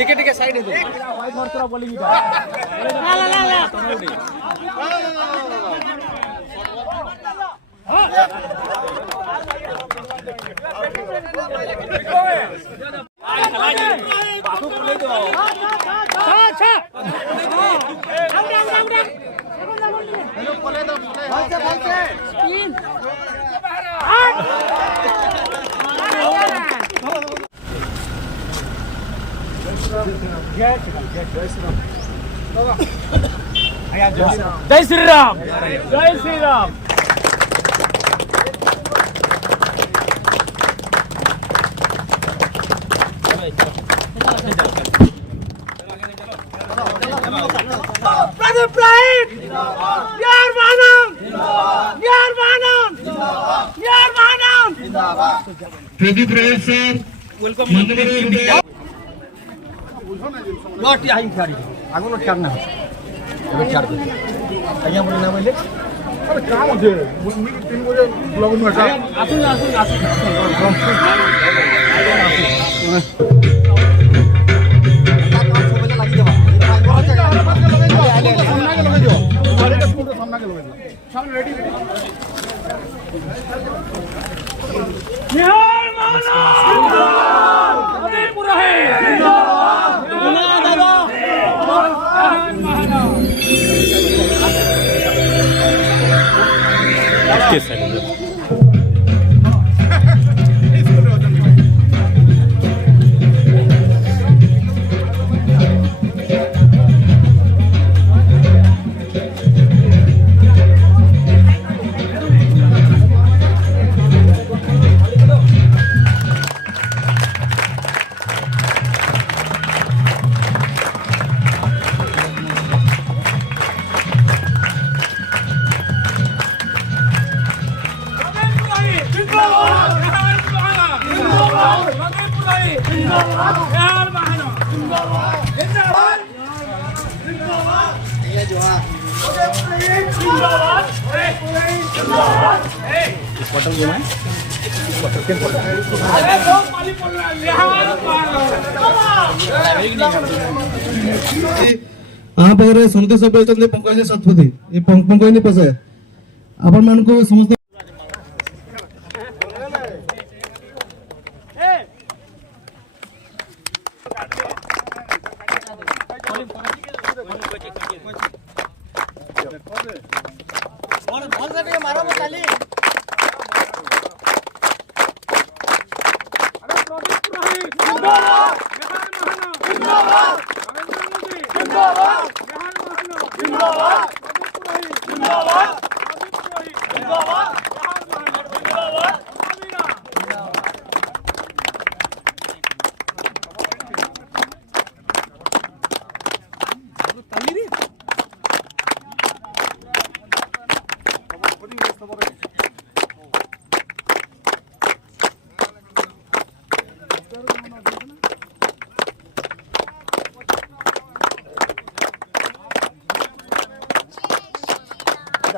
टिके टिके साइड है वाइट मार तेरा बॉलिंग ला ला ला ला बासु बोले तो अच्छा आउट आउट आउट हेलो बोले दो बोलते बोलते 3 आउट जय श्री राम जय Shri Ram Brother Pride! Yar Manam! Yar Manam! Yar Manam! Pradeep Rai sir लॉट आई गाड़ी आगो लॉट करना विचार आया बोले ना बोले अरे काम होते मी 3 बजे ब्लॉग में बैठा आसुन आसुन आसुन Yar Manam! अबे पूरा है जिंदाबाद दादा ଆମ ପାଖରେ ସମିତି ସଭ୍ୟ ଅଛନ୍ତି ପଙ୍କଜ ଶତପଥୀ ଏ ପଙ୍କଜ ନିପାସ ଆପଣ ମାନଙ୍କୁ ସମସ୍ତ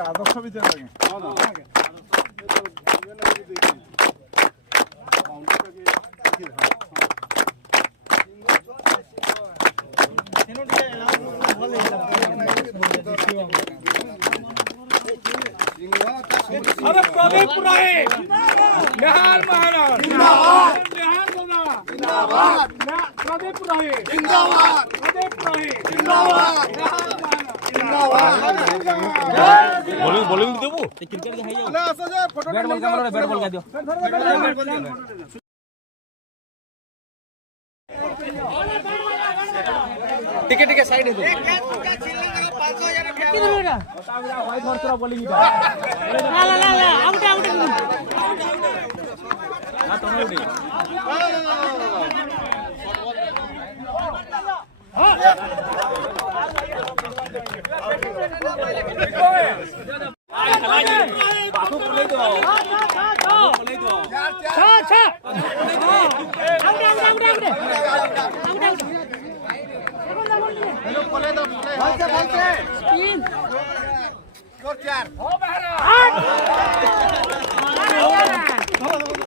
आदर्श भी चल रहे अरे प्रदीप राय निहाल महाराज जिंदाबाद निहाल जिंदाबाद प्रदीप राय जिंदाबाद प्रदीप राय जिंदाबाद बॉलिंग बॉलिंग देबो क्रिकेट के हाई अरे असो जे photo bat ball camera bat ball का दियो टिके टिके साइड है वाइट मार तेरा बॉलिंग ला ला ला ला आउट आउट हां तुम उठी बासु बोले तो अच्छा out out out out hello बोले दो बोलते बोलते 3 4 आउट